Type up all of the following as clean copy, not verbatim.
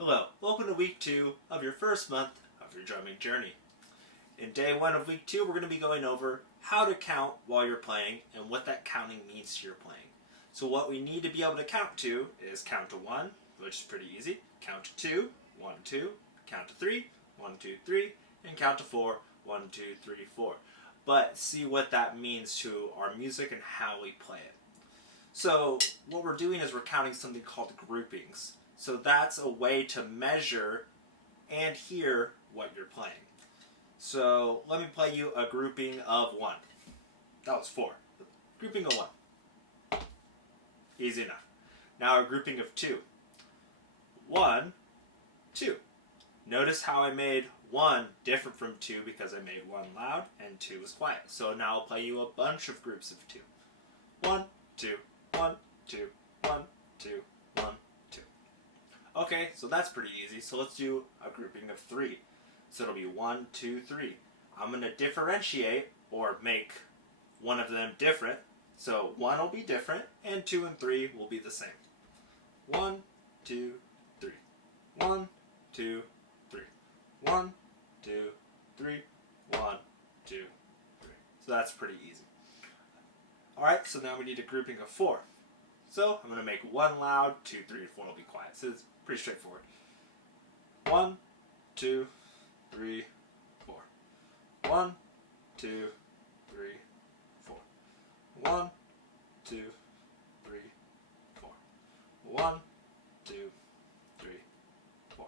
Hello, welcome to week 2 of your first month of your drumming journey. In day 1 of week 2, we're going to be going over how to count while you're playing and what that counting means to your playing. So what we need to be able to count to is count to 1, which is pretty easy, count to 2, 1, 2, count to 3, 1, 2, 3, and count to 4, 1, 2, 3, 4. But see what that means to our music and how we play it. So what we're doing is we're counting something called groupings. So that's a way to measure and hear what you're playing. So let me play you a grouping of 1. That was 4. Grouping of 1. Easy enough. Now a grouping of 2. 1, 2. Notice how I made 1 different from 2 because I made 1 loud and 2 was quiet. So now I'll play you a bunch of groups of 2. 1, 2, 1, 2, 1, 2, 1, 2. Okay, so that's pretty easy. So let's do a grouping of 3. So it'll be 1, 2, 3. I'm going to differentiate or make one of them different. So 1 will be different and 2 and 3 will be the same. 1, 2, 3. 1, 2, 3. 1, 2, 3. 1, 2, 3. So that's pretty easy. Alright, so now we need a grouping of 4. So I'm going to make 1 loud, 2, 3, and 4 will be quiet. So it's pretty straightforward. 1, 2, 3, 4. 1, 2, 3, 4. 1, 2, 3, 4. 1, 2, 3, 4.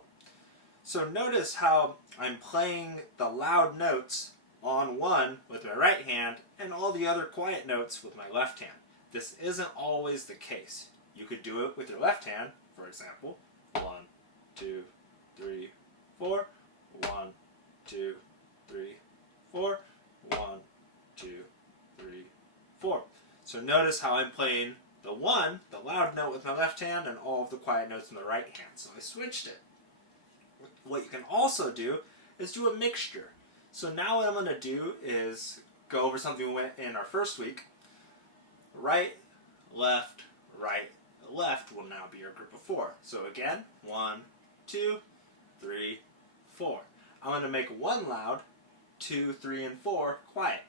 So notice how I'm playing the loud notes on 1 with my right hand and all the other quiet notes with my left hand. This isn't always the case. You could do it with your left hand, for example. 1, 2, 3, 4. 1, 2, 3, 4. 1, 2, 3, 4. So notice how I'm playing the 1, the loud note with my left hand, and all of the quiet notes in the right hand. So I switched it. What you can also do is do a mixture. So now what I'm going to do is go over something we went in our first week. Right, left, left will now be your group of 4. So again, 1, 2, 3, 4. I'm going to make 1 loud, 2, 3, and 4 quiet.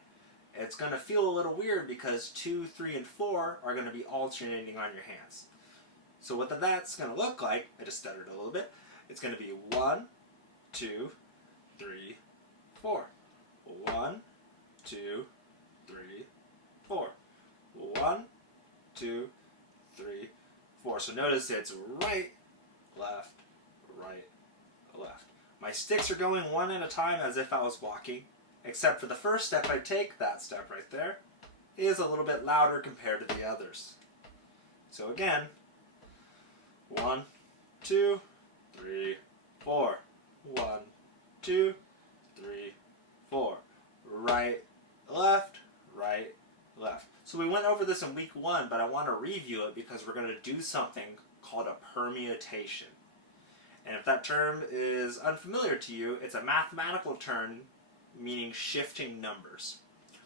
It's going to feel a little weird because 2, 3, and 4 are going to be alternating on your hands. So what that's going to look like, I just stuttered a little bit, it's going to be 1, 2, 3, 4. 1, 2, 3, 4. 1, 2, 3, 4. So notice it's right, left, left. My sticks are going one at a time as if I was walking, except for the first step I take, that step right there, is a little bit louder compared to the others. So again, 1, 2, 3, 4. 1, 2, 3, 4. Right, left, left. So we went over this in week 1, but I want to review it because we're going to do something called a permutation. And if that term is unfamiliar to you, it's a mathematical term meaning shifting numbers.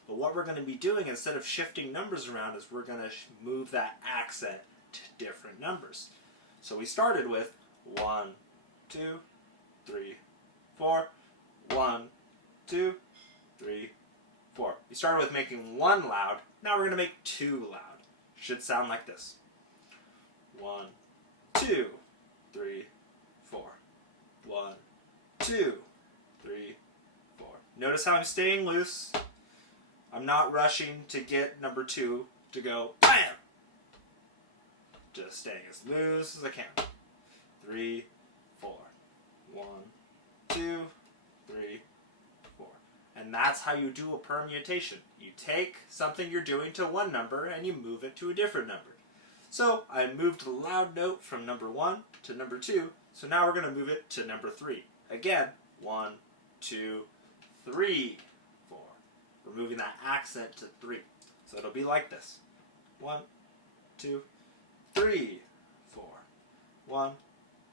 But what we're going to be doing instead of shifting numbers around is we're going to move that accent to different numbers. So we started with 1, 2, 3, 4. 1, 2, 3, 4. We started with making 1 loud. Now we're going to make 2 loud. Should sound like this. 1, 2, 3, 4. 1, 2, 3, 4. Notice how I'm staying loose. I'm not rushing to get number 2 to go BAM! Just staying as loose as I can. 3, 4. 1, 2, 3, 4. And that's how you do a permutation. You take something you're doing to one number and you move it to a different number. So I moved the loud note from number 1 to number 2, so now we're going to move it to number 3. Again, 1, 2, 3, 4. We're moving that accent to 3. So it'll be like this. 1, 2, 3, 4. 1,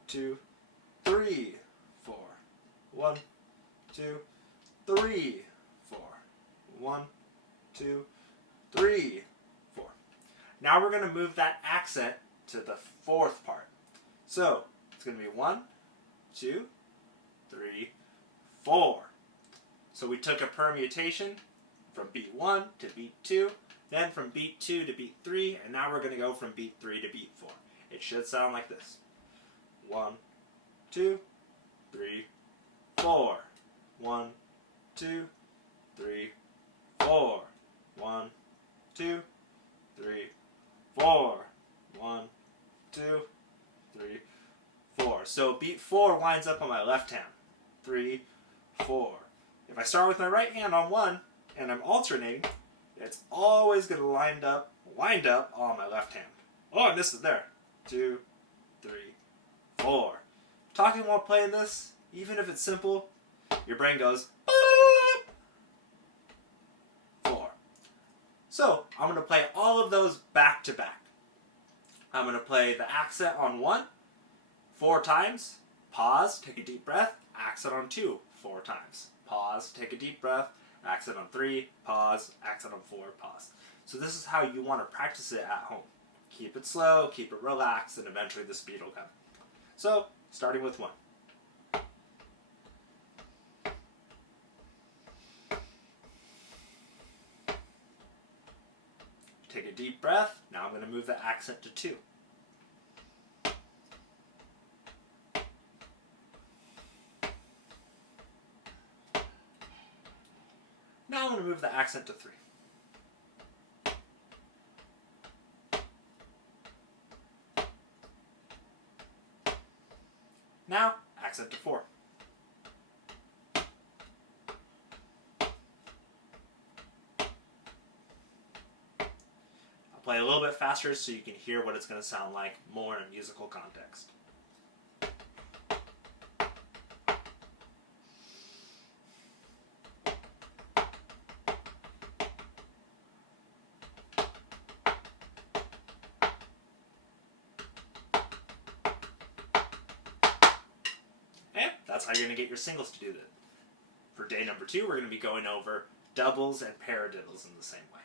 2, 3, 4. 1, 2, 3, 4. 1, 2, 3, 4. Now we're going to move that accent to the 4th part. So it's going to be 1, 2, 3, 4. So we took a permutation from beat 1 to beat 2, then from beat 2 to beat 3, and now we're going to go from beat 3 to beat 4. It should sound like this. 1, 2, 3, 4. 1, 2, 3, 4. 1, 2, 3, 4. 1, 2, 3, 4. So beat 4 winds up on my left hand. 3, 4. If I start with my right hand on 1 and I'm alternating, it's always going to wind up on my left hand. Oh, I missed it there. 2, 3, 4. Talking while playing this, even if it's simple, your brain goes, boop, 4. So I'm going to play all of those back to back. I'm going to play the accent on 1 4 times, pause, take a deep breath, accent on 2 4 times, pause, take a deep breath, accent on 3, pause, accent on 4, pause. So this is how you want to practice it at home. Keep it slow, keep it relaxed, and eventually the speed will come. So, starting with 1. Take a deep breath. Now I'm going to move the accent to 2. Now I'm going to move the accent to 3. Now, accent to 4. I'll play a little bit faster so you can hear what it's going to sound like more in a musical context. That's how you're going to get your singles to do that. For day number 2, we're going to be going over doubles and paradiddles in the same way.